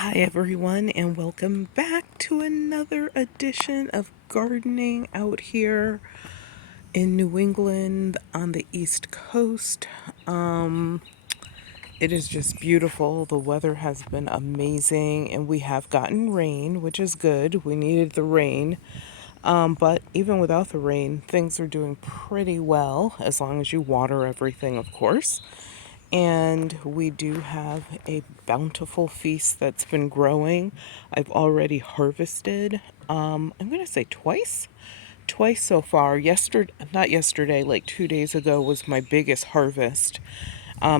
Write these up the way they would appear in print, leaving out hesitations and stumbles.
Hi everyone, and welcome back to another edition of gardening out here in New England on the East Coast. It is just beautiful. The weather has been amazing, and we have gotten rain, which is good. We needed the rain. But even without the rain, things are doing pretty well, as long as you water everything, of course. And we do have a bountiful feast that's been growing. I've already harvested, I'm going to say twice so far. Not yesterday, like 2 days ago was my biggest harvest,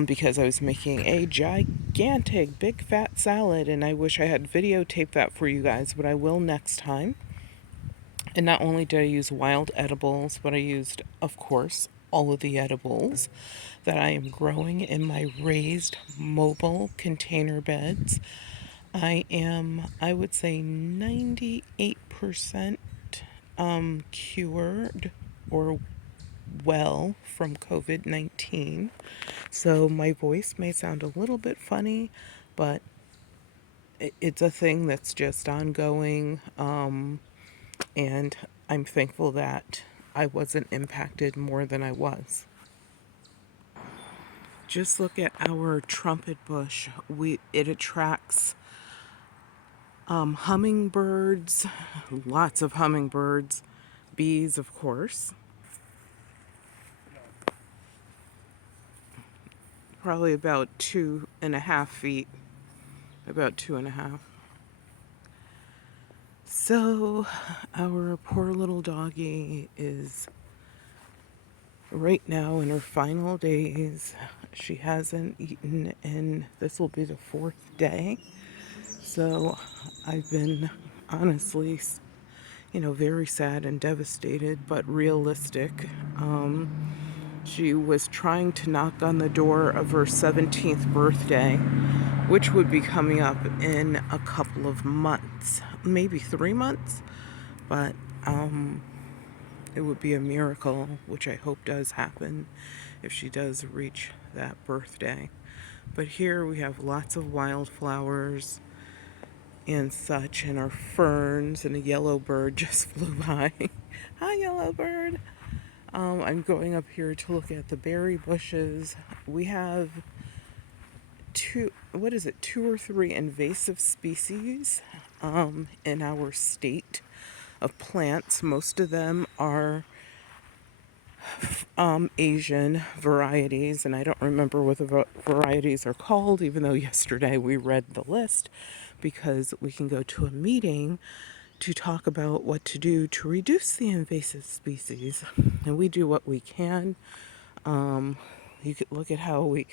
because I was making a gigantic big fat salad, and I wish I had videotaped that for you guys, but I will next time. And not only did I use wild edibles, but I used, of course, all of the edibles that I am growing in my raised mobile container beds. I would say, 98% cured or well from COVID-19. So my voice may sound a little bit funny, but it's a thing that's just ongoing. And I'm thankful that I wasn't impacted more than I was. Just look at our trumpet bush. It attracts hummingbirds, lots of hummingbirds, bees, of course. Probably about 2.5 feet, about 2.5. So, our poor little doggie is right now in her final days. She hasn't eaten, and this will be the fourth day. So I've been honestly, very sad and devastated, but realistic. She was trying to knock on the door of her 17th birthday, which would be coming up in a couple of months, maybe 3 months, but it would be a miracle, which I hope does happen if she does reach that birthday. But here we have lots of wildflowers and such, and our ferns, and a yellow bird just flew by. Hi, yellow bird. I'm going up here to look at the berry bushes. We have two or three invasive species in our state of plants. Most of them are Asian varieties, and I don't remember what the varieties are called, even though yesterday we read the list, because we can go to a meeting to talk about what to do to reduce the invasive species, and we do what we can. You could look at how we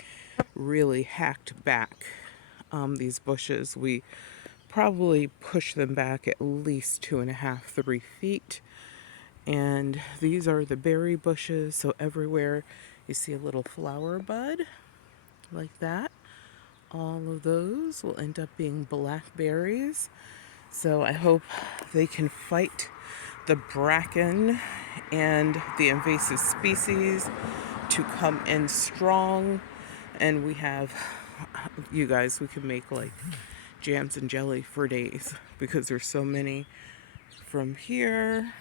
really hacked back these bushes. We probably pushed them back at least 2.5, 3 feet. And these are the berry bushes, so everywhere you see a little flower bud like that. All of those will end up being blackberries. So I hope they can fight the bracken and the invasive species to come in strong. And we have, you guys, we can make like jams and jelly for days because there's so many from here,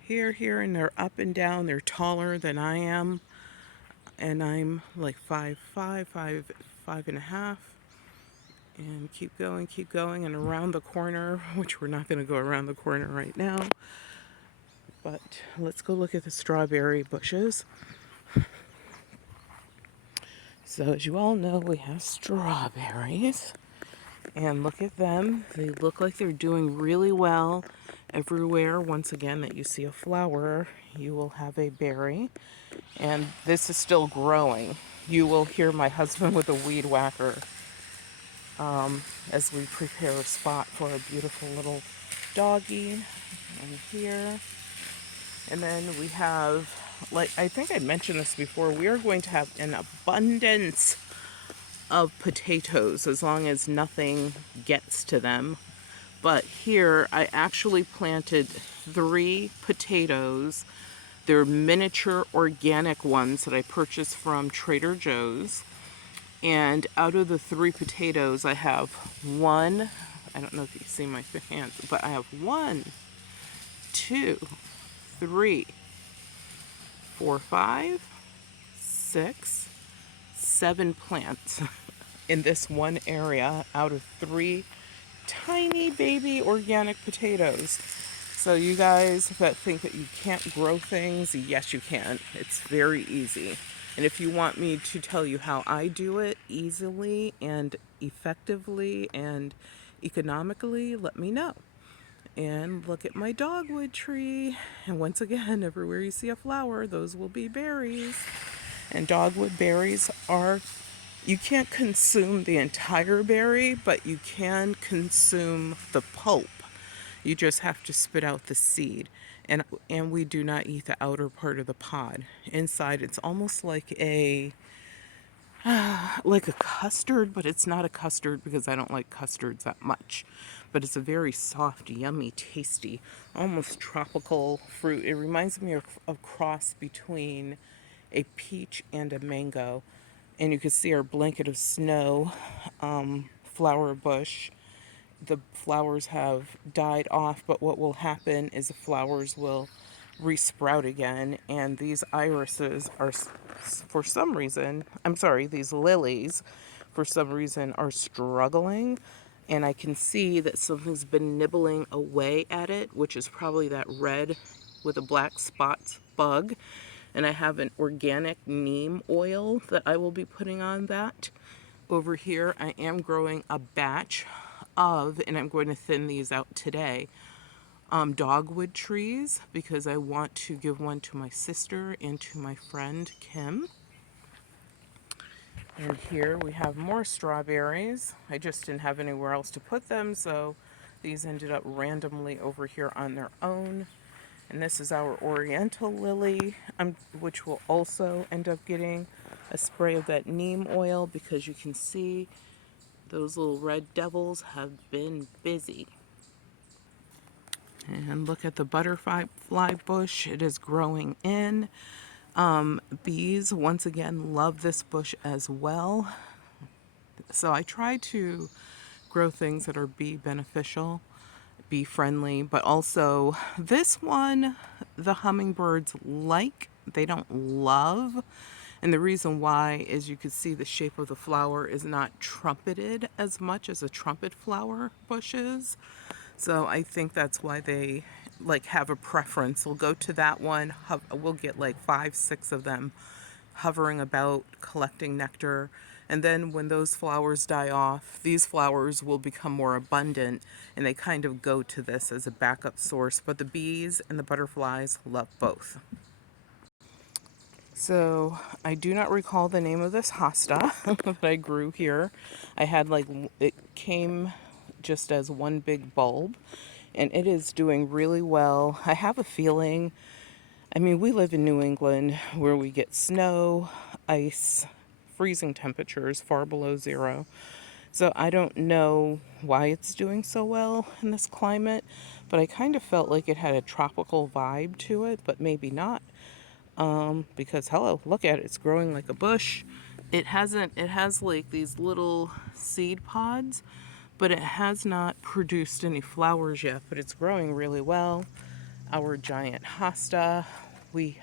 here, and they're up and down. They're taller than I am, and I'm like 5'5", 5.5. And keep going, and around the corner, which we're not going to go around the corner right now, but let's go look at the strawberry bushes. So as you all know, we have strawberries, and look at them. They look like they're doing really well. Everywhere, once again, that you see a flower, you will have a berry, and this is still growing. You will hear my husband with a weed whacker as we prepare a spot for a beautiful little doggie. And here, and then we have, like I think I mentioned this before, we are going to have an abundance of potatoes as long as nothing gets to them. But here I actually planted 3 potatoes. They're miniature organic ones that I purchased from Trader Joe's. And out of the 3 potatoes, I have one, I don't know if you can see my hands, but I have 1, 2, 3, 4, 5, 6, 7 plants in this one area out of 3 tiny baby organic potatoes. So you guys that think that you can't grow things, yes you can. It's very easy. And if you want me to tell you how I do it easily and effectively and economically, let me know. And look at my dogwood tree. And once again, everywhere you see a flower, those will be berries. And dogwood berries are, you can't consume the entire berry, but you can consume the pulp. You just have to spit out the seed. And we do not eat the outer part of the pod. Inside it's almost like a custard, but it's not a custard because I don't like custards that much. But it's a very soft, yummy, tasty, almost tropical fruit. It reminds me of a cross between a peach and a mango. And you can see our blanket of snow flower bush. The flowers have died off, but what will happen is the flowers will resprout again, and these irises are, for some reason, I'm sorry, these lilies, for some reason, are struggling, and I can see that something's been nibbling away at it, which is probably that red with a black spots bug, and I have an organic neem oil that I will be putting on that. Over here, I am growing a batch of, and I'm going to thin these out today, dogwood trees because I want to give one to my sister and to my friend Kim. And here we have more strawberries. I just didn't have anywhere else to put them, so these ended up randomly over here on their own. And this is our oriental lily, which will also end up getting a spray of that neem oil because you can see those little red devils have been busy. And look at the butterfly bush. It is growing in. Bees, once again, love this bush as well. So I try to grow things that are bee beneficial, bee friendly, but also this one, the hummingbirds like, they don't love. And the reason why is you can see the shape of the flower is not trumpeted as much as a trumpet flower bush is. So I think that's why they like have a preference. We'll go to that one. We'll get like 5, 6 of them hovering about collecting nectar. And then when those flowers die off, these flowers will become more abundant and they kind of go to this as a backup source. But the bees and the butterflies love both. So I do not recall the name of this hosta that I grew here. I had it came just as one big bulb and it is doing really well. I have a feeling, I mean, we live in New England where we get snow, ice, freezing temperatures far below 0. So I don't know why it's doing so well in this climate, but I kind of felt like it had a tropical vibe to it, but maybe not. Because hello, look at it, it's growing like a bush. It has like these little seed pods, but it has not produced any flowers yet, but it's growing really well. Our giant hosta,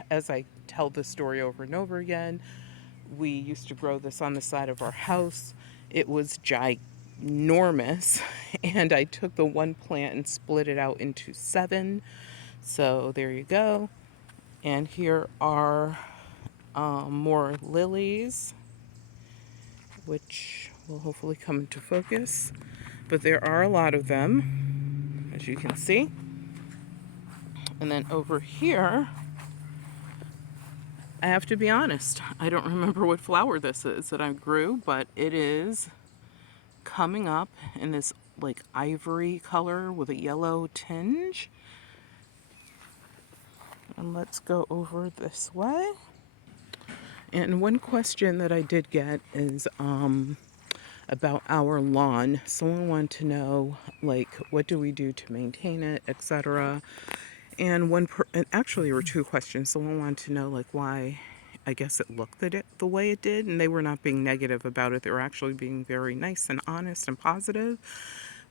as I tell this story over and over again, we used to grow this on the side of our house. It was ginormous, and I took the one plant and split it out into 7. So there you go. And here are more lilies, which will hopefully come into focus. But there are a lot of them, as you can see. And then over here, I have to be honest, I don't remember what flower this is that I grew, but it is coming up in this like ivory color with a yellow tinge. And let's go over this way. And one question that I did get is about our lawn. Someone wanted to know, like, what do we do to maintain it, etc. And actually there were 2 questions. Someone wanted to know, like, why I guess it looked the way it did, and they were not being negative about it. They were actually being very nice and honest and positive.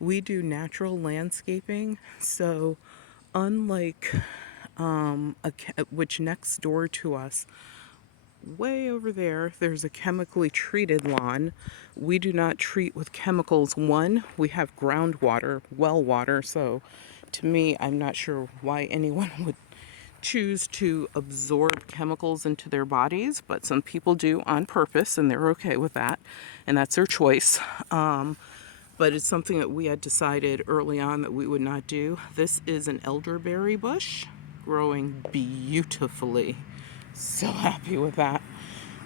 We do natural landscaping, so unlike which next door to us, way over there, there's a chemically treated lawn. We do not treat with chemicals. One, we have groundwater, well water, so to me, I'm not sure why anyone would choose to absorb chemicals into their bodies, but some people do on purpose, and they're okay with that, and that's their choice. But it's something that we had decided early on that we would not do. This is an elderberry bush growing beautifully. So happy with that.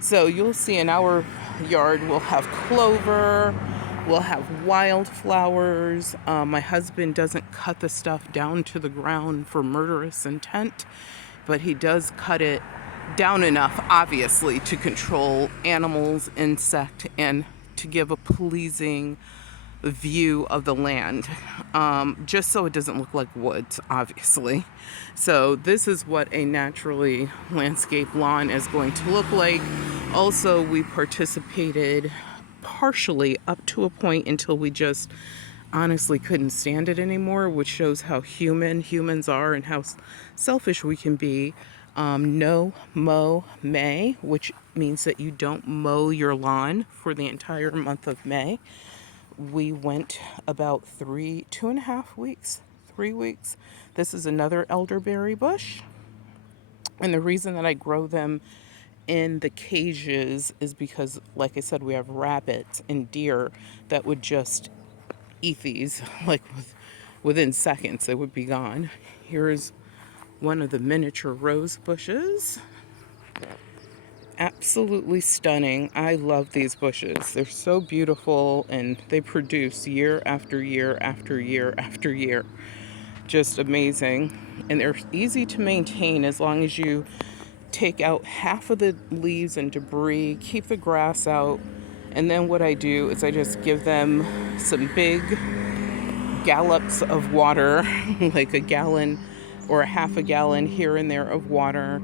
So you'll see in our yard we'll have clover, we'll have wildflowers. My husband doesn't cut the stuff down to the ground for murderous intent, but he does cut it down enough, obviously, to control animals, insect, and to give a pleasing view of the land, just so it doesn't look like woods, obviously. So this is what a naturally landscaped lawn is going to look like. Also, we participated partially up to a point until we just honestly couldn't stand it anymore, which shows how humans are and how selfish we can be. No mow May, which means that you don't mow your lawn for the entire month of May. We went about 2.5 weeks, 3 weeks. This is another elderberry bush. And the reason that I grow them in the cages is because, like I said, we have rabbits and deer that would just eat these like within seconds. They would be gone. Here's one of the miniature rose bushes. Absolutely stunning. I love these bushes. They're so beautiful, and they produce year after year after year after year. Just amazing. And they're easy to maintain as long as you take out half of the leaves and debris, keep the grass out. And then what I do is I just give them some big gallops of water, like a gallon or a half a gallon here and there of water,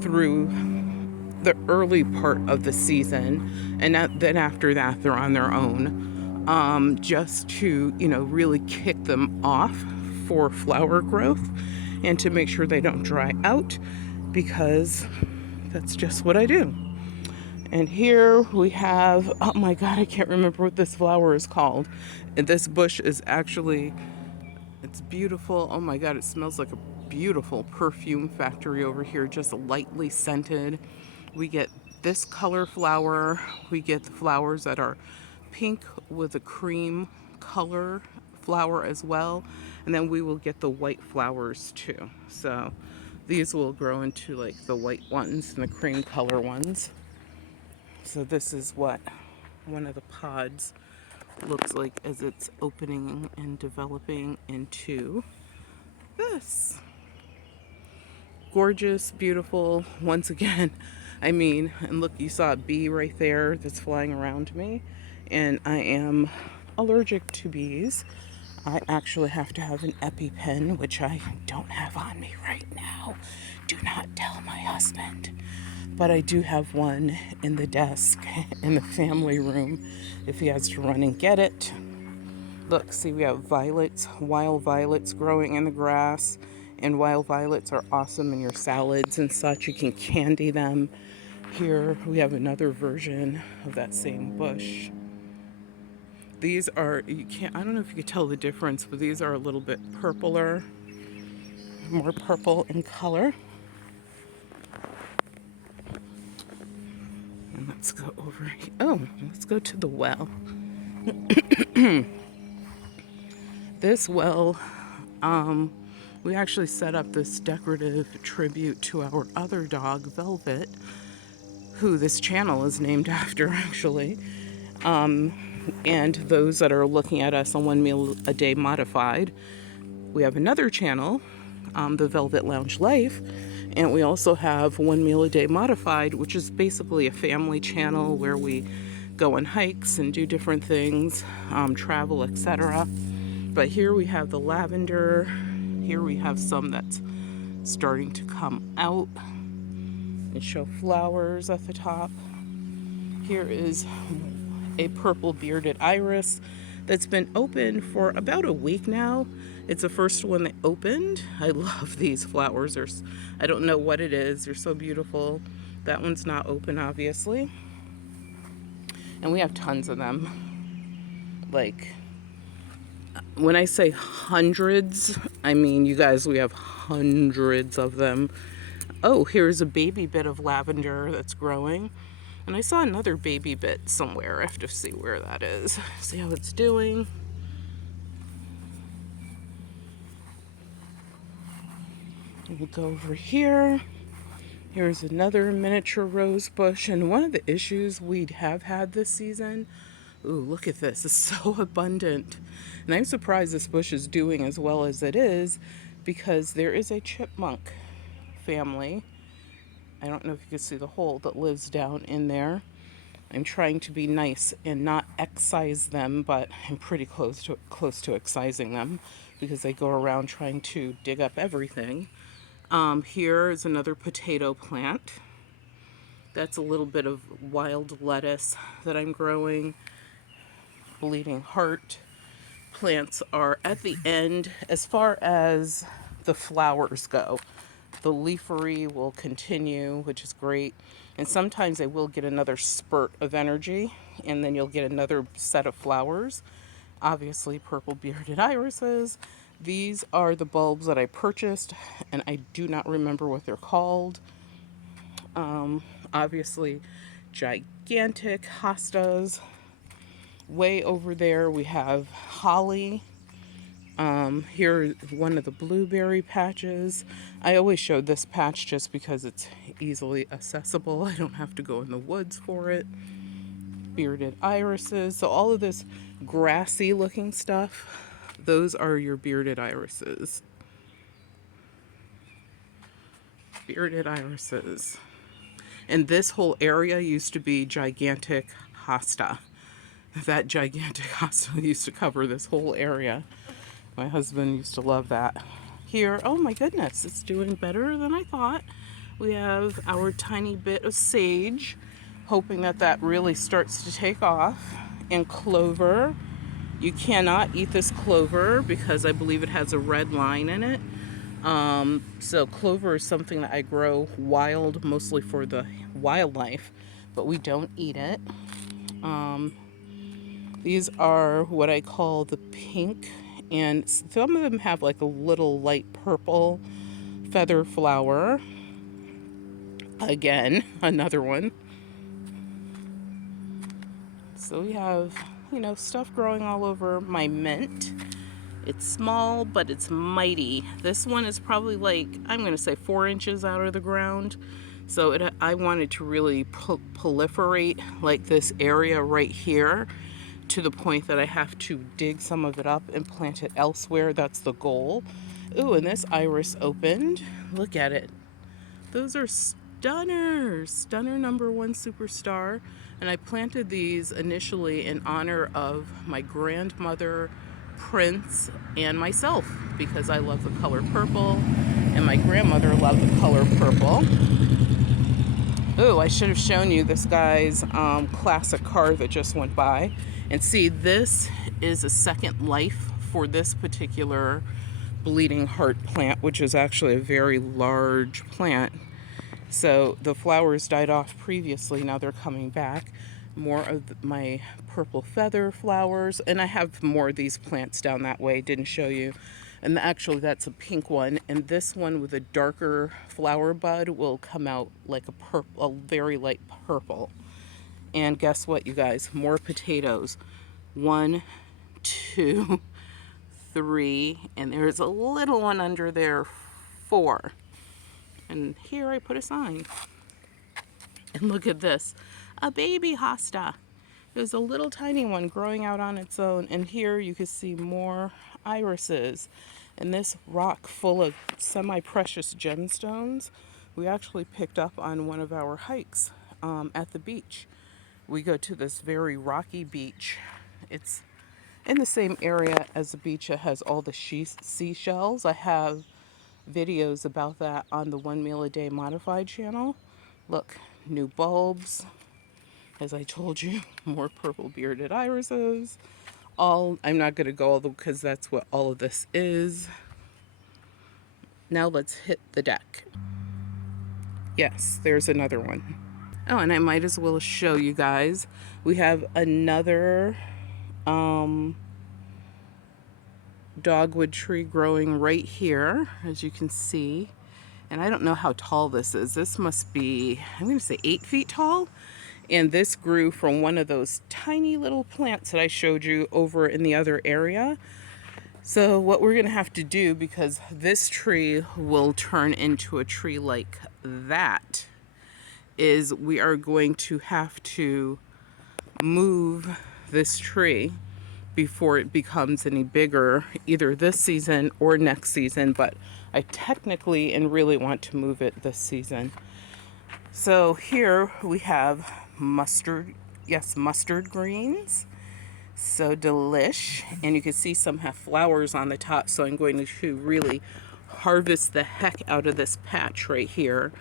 through the early part of the season, and then after that they're on their own, just to really kick them off for flower growth and to make sure they don't dry out, because that's just what I do. And here we have, oh my god, I can't remember what this flower is called. And this bush is actually, it's beautiful. Oh my god, it smells like a beautiful perfume factory over here, just lightly scented. We get this color flower. We get the flowers that are pink with a cream color flower as well. And then we will get the white flowers too. So these will grow into like the white ones and the cream color ones. So this is what one of the pods looks like as it's opening and developing into this. Gorgeous, beautiful, once again. I mean, and look, you saw a bee right there that's flying around me, and I am allergic to bees. I actually have to have an EpiPen, which I don't have on me right now. Do not tell my husband. But I do have one in the desk in the family room if he has to run and get it. Look, see, we have violets, wild violets growing in the grass. And wild violets are awesome in your salads and such. You can candy them. Here we have another version of that same bush. These are, I don't know if you can tell the difference, but these are a little bit purpler, more purple in color. And let's go over here. Oh, let's go to the well. This well, we actually set up this decorative tribute to our other dog, Velvet, who this channel is named after, actually. And those that are looking at us on One Meal a Day Modified, we have another channel, the Velvet Lounge Life, and we also have One Meal a Day Modified, which is basically a family channel where we go on hikes and do different things, travel, etc. But here we have the lavender. Here we have some that's starting to come out. and show flowers at the top. Here is a purple bearded iris that's been open for about a week now. It's the first one that opened. I love these flowers. I don't know what it is. They're so beautiful. That one's not open, obviously. And we have tons of them. Like, when I say hundreds, I mean, you guys, we have hundreds of them. Oh, here's a baby bit of lavender that's growing. And I saw another baby bit somewhere. I have to see where that is. See how it's doing. We'll go over here. Here's another miniature rose bush. And one of the issues we have had this season, ooh, look at this. It's so abundant. And I'm surprised this bush is doing as well as it is because there is a chipmunk family. I don't know if you can see the hole that lives down in there. I'm trying to be nice and not excise them, but I'm pretty close to excising them because they go around trying to dig up everything. Here is another potato plant. That's a little bit of wild lettuce that I'm growing. Bleeding heart plants are at the end as far as the flowers go. The leafery will continue, which is great. And sometimes they will get another spurt of energy, and then you'll get another set of flowers. Obviously, purple bearded irises. These are the bulbs that I purchased, and I do not remember what they're called. Obviously, gigantic hostas. Way over there, we have holly. Here, one of the blueberry patches. I always show this patch just because it's easily accessible. I don't have to go in the woods for it. Bearded irises. So all of this grassy looking stuff, those are your bearded irises. Bearded irises. And this whole area used to be gigantic hosta. That gigantic hosta used to cover this whole area. My husband used to love that. Here, oh my goodness, it's doing better than I thought. We have our tiny bit of sage, hoping that that really starts to take off. And clover. You cannot eat this clover because I believe it has a red line in it. So clover is something that I grow wild, mostly for the wildlife, but we don't eat it. These are what I call the pink, and some of them have like a little light purple feather flower. Again, another one. So we have, stuff growing all over. My mint. It's small, but it's mighty. This one is probably like, I'm going to say 4 inches out of the ground. So I wanted to really proliferate like this area right here, to the point that I have to dig some of it up and plant it elsewhere. That's the goal. Ooh, and this iris opened. Look at it. Those are stunners. Stunner #1 superstar. And I planted these initially in honor of my grandmother, Prince, and myself, because I love the color purple, and my grandmother loved the color purple. Ooh, I should have shown you this guy's classic car that just went by. And see, this is a second life for this particular bleeding heart plant, which is actually a very large plant. So the flowers died off previously, now they're coming back. More of my purple feather flowers, and I have more of these plants down that way, didn't show you. And actually that's a pink one, and this one with a darker flower bud will come out like a very light purple. And guess what, you guys? More potatoes. 1, 2, 3, and there's a little one under there, 4. And here I put a sign. And look at this, a baby hosta. There's a little tiny one growing out on its own. And here you can see more irises. And this rock full of semi-precious gemstones, we actually picked up on one of our hikes at the beach. We go to this very rocky beach. It's in the same area as the beach that has all the seashells. I have videos about that on the 1 Meal a Day modified channel. Look, new bulbs. As I told you, more purple bearded irises. I'm not going to go all the, because that's what all of this is. Now let's hit the deck. Yes, there's another one. Oh, and I might as well show you guys. We have another dogwood tree growing right here, as you can see. And I don't know how tall this is. This must be, I'm going to say 8 feet tall. And this grew from one of those tiny little plants that I showed you over in the other area. So what we're going to have to do, because this tree will turn into a tree like that, is we are going to have to move this tree before it becomes any bigger, either this season or next season, but I technically and really want to move it this season. So here we have mustard, yes, mustard greens. So delish, and you can see some have flowers on the top, so I'm going to really harvest the heck out of this patch right here,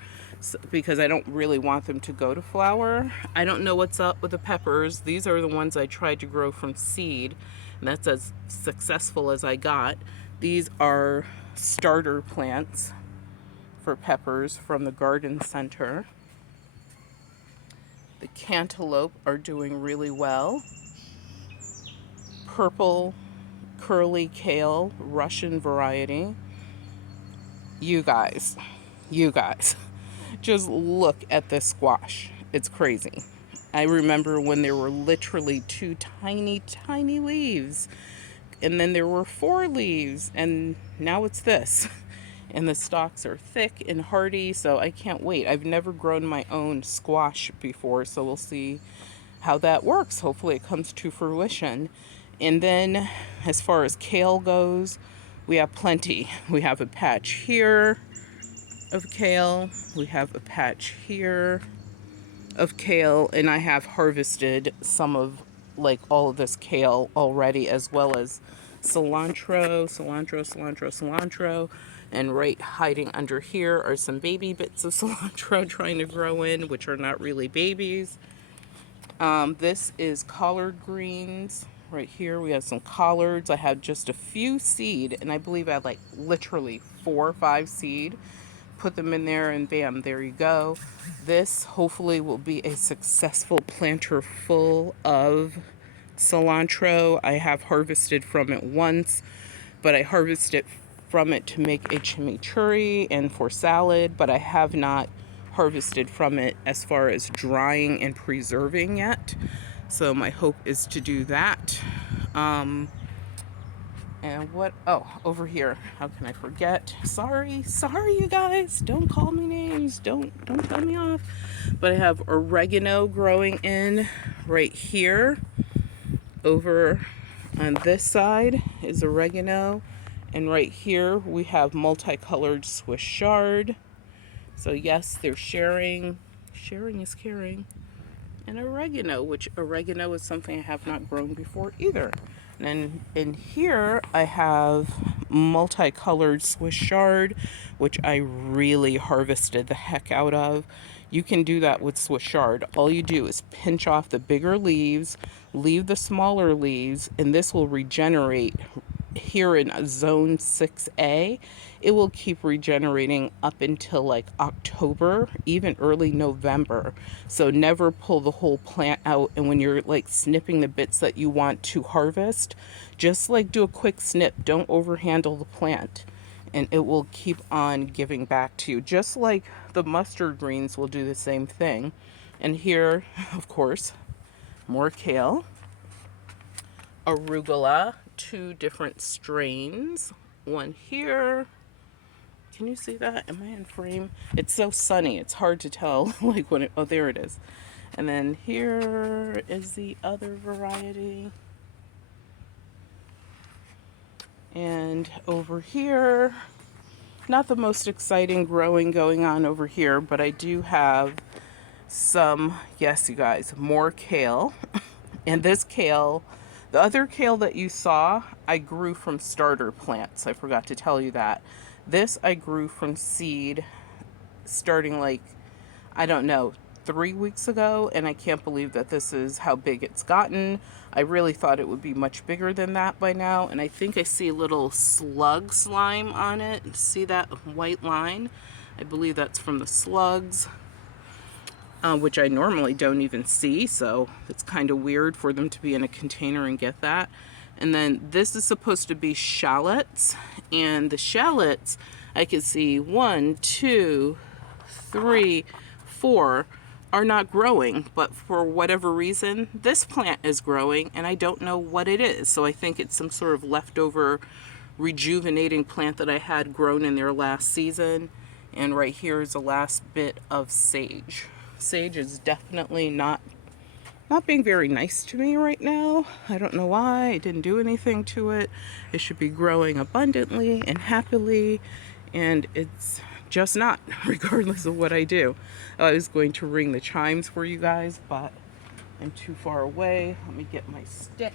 because I don't really want them to go to flower. I don't know what's up with the peppers. These are the ones I tried to grow from seed, and that's as successful as I got. These are starter plants for peppers from the garden center. The cantaloupe are doing really well. Purple curly kale, Russian variety. You guys, just look at this squash. It's crazy. I remember when there were literally 2 tiny, tiny leaves, and then there were 4 leaves, and now it's this. And the stalks are thick and hardy, so I can't wait. I've never grown my own squash before, so we'll see how that works. Hopefully it comes to fruition. And then as far as kale goes, we have plenty. We have a patch here of kale. We have a patch here of kale, and I have harvested some of, like, all of this kale already, as well as cilantro. And right hiding under here are some baby bits of cilantro trying to grow in, which are not really babies. This is collard greens. Right here we have some collards. I had just a few seed, and I believe I had like literally 4 or 5 seed. Put them in there, and bam, there you go. This hopefully will be a successful planter full of cilantro. I have harvested from it once, but I harvested from it to make a chimichurri and for salad, but I have not harvested from it as far as drying and preserving yet. So my hope is to do that. And what, oh, over here, how can I forget? Sorry you guys, don't call me names, don't tell me off. But I have oregano growing in right here. Over on this side is oregano, and right here we have multicolored Swiss chard. So yes, they're sharing is caring. And oregano, which oregano is something I have not grown before either. And then in here I have multicolored Swiss chard, which I really harvested the heck out of. You can do that with Swiss chard. All you do is pinch off the bigger leaves, leave the smaller leaves, and this will regenerate. Here in zone 6A, it will keep regenerating up until like October, even early November. So never pull the whole plant out, and when you're like snipping the bits that you want to harvest, just like do a quick snip. Don't overhandle the plant, and it will keep on giving back to you, just like the mustard greens will do the same thing. And here, of course, more kale, arugula, 2 different strains. One here. Can you see that? Am I in frame? It's so sunny, it's hard to tell. Like when it, oh, there it is. And then here is the other variety. And over here, not the most exciting growing going on over here, but I do have some, yes, you guys, more kale. And this kale, the other kale that you saw, I grew from starter plants. I forgot to tell you that. This I grew from seed, starting like, I don't know, 3 weeks ago, and I can't believe that this is how big it's gotten. I really thought it would be much bigger than that by now, and I think I see a little slug slime on it. See that white line? I believe that's from the slugs, which I normally don't even see, so it's kind of weird for them to be in a container and get that. And then this is supposed to be shallots, and the shallots, I can see 1, 2, 3, 4 are not growing, but for whatever reason, this plant is growing, and I don't know what it is. So I think it's some sort of leftover rejuvenating plant that I had grown in there last season. And right here is the last bit of sage. Sage is definitely not being very nice to me right now. I don't know why. I didn't do anything to it. It should be growing abundantly and happily, and it's just not, regardless of what I do. I was going to ring the chimes for you guys, but I'm too far away. Let me get my stick.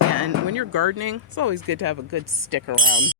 And when you're gardening, it's always good to have a good stick around.